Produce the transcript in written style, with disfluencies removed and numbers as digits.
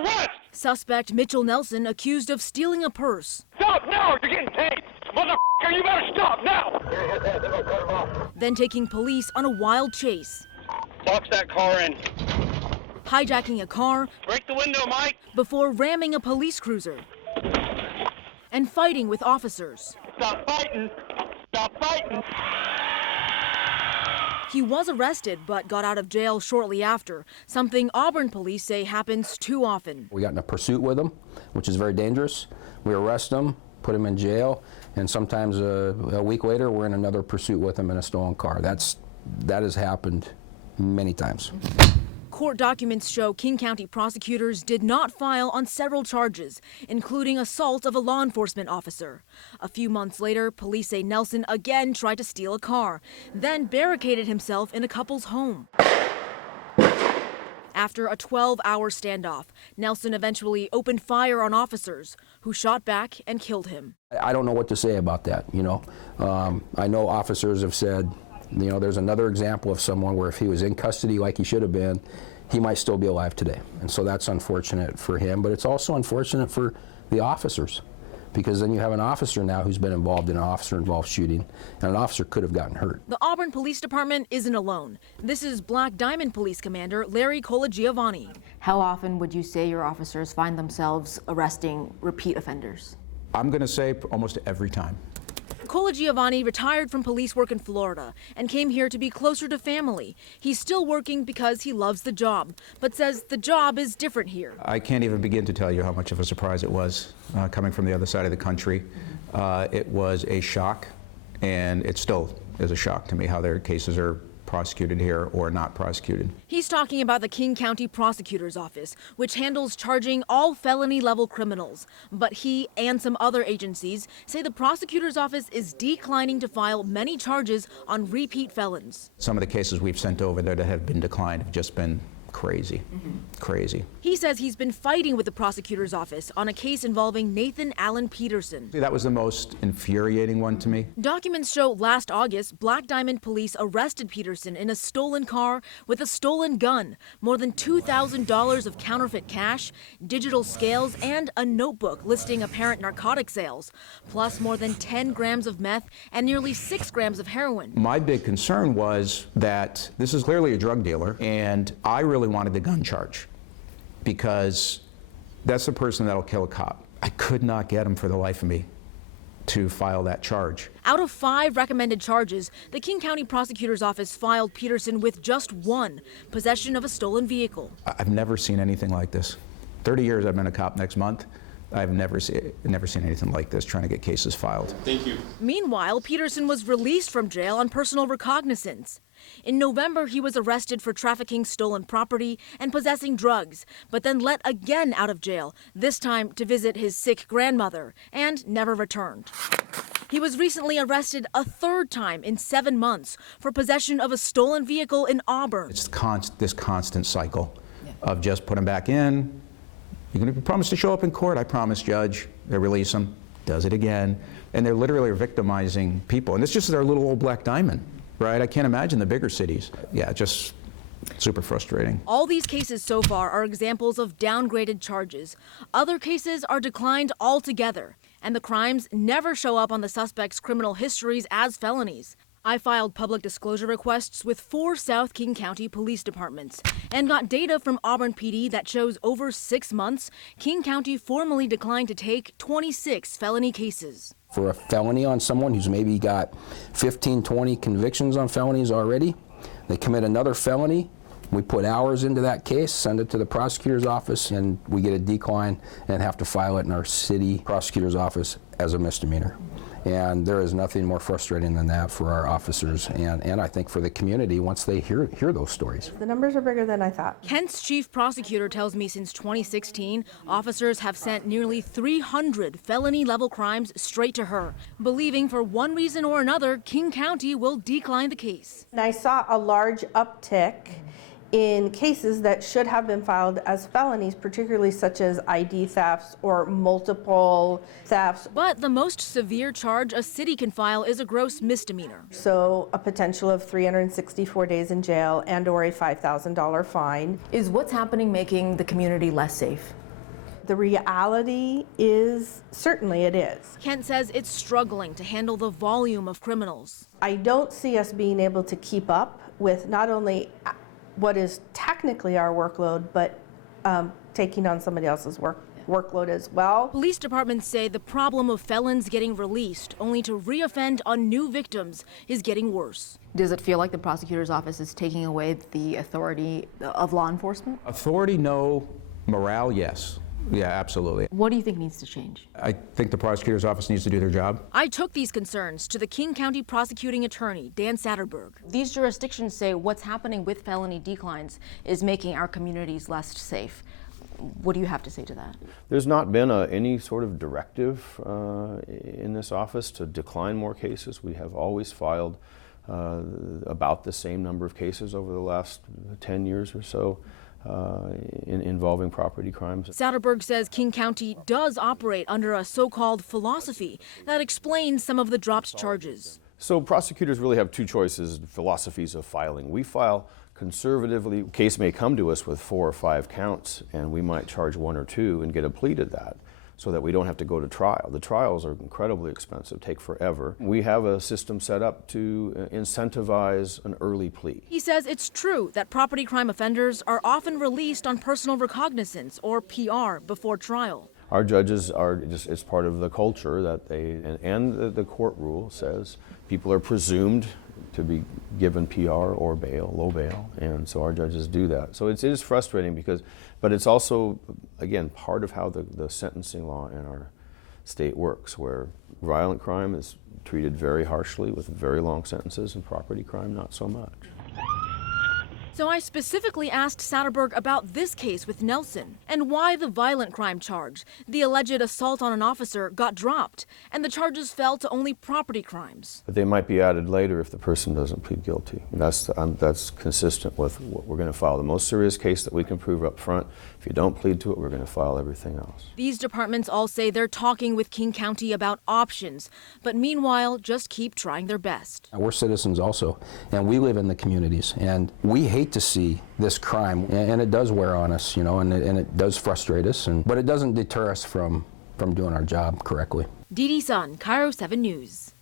arrest! Suspect Mitchell Nelson accused of stealing a purse. Stop now, you're getting tased! Motherfucker, you better stop now! Then taking police on a wild chase. Box that car in. Hijacking a car. Break the window, Mike! Before ramming a police cruiser. And fighting with officers. Stop fighting! Stop fighting! He was arrested but got out of jail shortly after, something Auburn police say happens too often. We got in a pursuit with him, which is very dangerous. We arrest him, put him in jail, and sometimes a week later we're in another pursuit with him in a stolen car. That has happened many times. Court documents show King County prosecutors did not file on several charges, including assault of a law enforcement officer. A few months later, police say Nelson again tried to steal a car, then barricaded himself in a couple's home. After a 12-hour standoff, Nelson eventually opened fire on officers, who shot back and killed him. I don't know what to say about that, you know. I know officers have said, you know, there's another example of someone where if he was in custody like he should have been, he might still be alive today. And so that's unfortunate for him, but it's also unfortunate for the officers, because then you have an officer now who's been involved in an officer-involved shooting, and an officer could have gotten hurt. The Auburn Police Department isn't alone. This is Black Diamond Police Commander Larry Colagiovanni. How often would you say your officers find themselves arresting repeat offenders? I'm going to say almost every time. Colagiovanni retired from police work in Florida and came here to be closer to family. He's still working because he loves the job, but says the job is different here. I can't even begin to tell you how much of a surprise it was coming from the other side of the country. It was a shock, and it still is a shock to me how their cases are prosecuted here or not prosecuted. He's talking about the King County Prosecutor's Office, which handles charging all felony-level criminals. But he and some other agencies say the Prosecutor's Office is declining to file many charges on repeat felons. Some of the cases we've sent over that have been declined have just been crazy, crazy. He says he's been fighting with the prosecutor's office on a case involving Nathan Allen Peterson. That was the most infuriating one to me. Documents show last August, Black Diamond police arrested Peterson in a stolen car with a stolen gun, more than $2,000 of counterfeit cash, digital scales, and a notebook listing apparent narcotic sales, plus more than 10 grams of meth and nearly 6 grams of heroin. My big concern was that this is clearly a drug dealer, and I really wanted the gun charge because that's the person that'll kill a cop. I could not get him for the life of me to file that charge. Out of 5 recommended charges, the King County Prosecutor's Office filed Peterson with just one, possession of a stolen vehicle. I've never seen anything like this. 30 years I've been a cop next month. I've never seen anything like this, trying to get cases filed. Thank you. Meanwhile, Peterson was released from jail on personal recognizance. In November, he was arrested for trafficking stolen property and possessing drugs, but then let again out of jail, this time to visit his sick grandmother, and never returned. He was recently arrested a 3rd time in 7 months for possession of a stolen vehicle in Auburn. It's this constant cycle of just put him back in. You're going to promise to show up in court. I promise, Judge. They release him, does it again. And they're literally victimizing people. And it's just their little old Black Diamond, right? I can't imagine the bigger cities. Yeah, just super frustrating. All these cases so far are examples of downgraded charges. Other cases are declined altogether, and the crimes never show up on the suspect's criminal histories as felonies. I filed public disclosure requests with 4 South King County police departments and got data from Auburn PD that shows over 6 months, King County formally declined to take 26 felony cases. For a felony on someone who's maybe got 15, 20 convictions on felonies already, they commit another felony, we put hours into that case, send it to the prosecutor's office, and we get a decline and have to file it in our city prosecutor's office as a misdemeanor. And there is nothing more frustrating than that for our officers and I think for the community once they hear those stories. The numbers are bigger than I thought. Kent's chief prosecutor tells me since 2016, officers have sent nearly 300 felony-level crimes straight to her, believing for one reason or another, King County will decline the case. And I saw a large uptick in cases that should have been filed as felonies, particularly such as ID thefts or multiple thefts. But the most severe charge a city can file is a gross misdemeanor. So a potential of 364 days in jail and or a $5,000 fine. Is what's happening making the community less safe? The reality is, certainly it is. Kent says it's struggling to handle the volume of criminals. I don't see us being able to keep up with not only what is technically our workload, but taking on somebody else's workload as well. Police departments say the problem of felons getting released only to reoffend on new victims is getting worse. Does it feel like the prosecutor's office is taking away the authority of law enforcement? Authority, no. Morale, yes. Yeah, absolutely. What do you think needs to change? I think the prosecutor's office needs to do their job. I took these concerns to the King County prosecuting attorney, Dan Satterberg. These jurisdictions say what's happening with felony declines is making our communities less safe. What do you have to say to that? There's not been any sort of directive in this office to decline more cases. We have always filed about the same number of cases over the last 10 years or so. Involving property crimes. Satterberg says King County does operate under a so-called philosophy that explains some of the dropped charges. So prosecutors really have two choices, philosophies of filing. We file conservatively. Case may come to us with 4 or 5 counts, and we might charge 1 or 2 and get a plea to that, so that we don't have to go to trial. The trials are incredibly expensive, take forever. We have a system set up to incentivize an early plea. He says it's true that property crime offenders are often released on personal recognizance, or PR, before trial. Our judges are just, it's part of the culture that they, and the court rule says people are presumed to be given PR or bail, low bail, and so our judges do that. So it is frustrating because, but it's also, again, part of how the sentencing law in our state works, where violent crime is treated very harshly with very long sentences and property crime not so much. So I specifically asked Satterberg about this case with Nelson and why the violent crime charge, the alleged assault on an officer, got dropped and the charges fell to only property crimes. But they might be added later if the person doesn't plead guilty. That's consistent with what we're going to file. The most serious case that we can prove up front, if you don't plead to it, we're going to file everything else. These departments all say they're talking with King County about options, but meanwhile, just keep trying their best. We're citizens also, and we live in the communities, and we hate to see this crime, and it does wear on us, you know, and it does frustrate us, but it doesn't deter us from doing our job correctly. Dee Dee Sun, Cairo 7 News.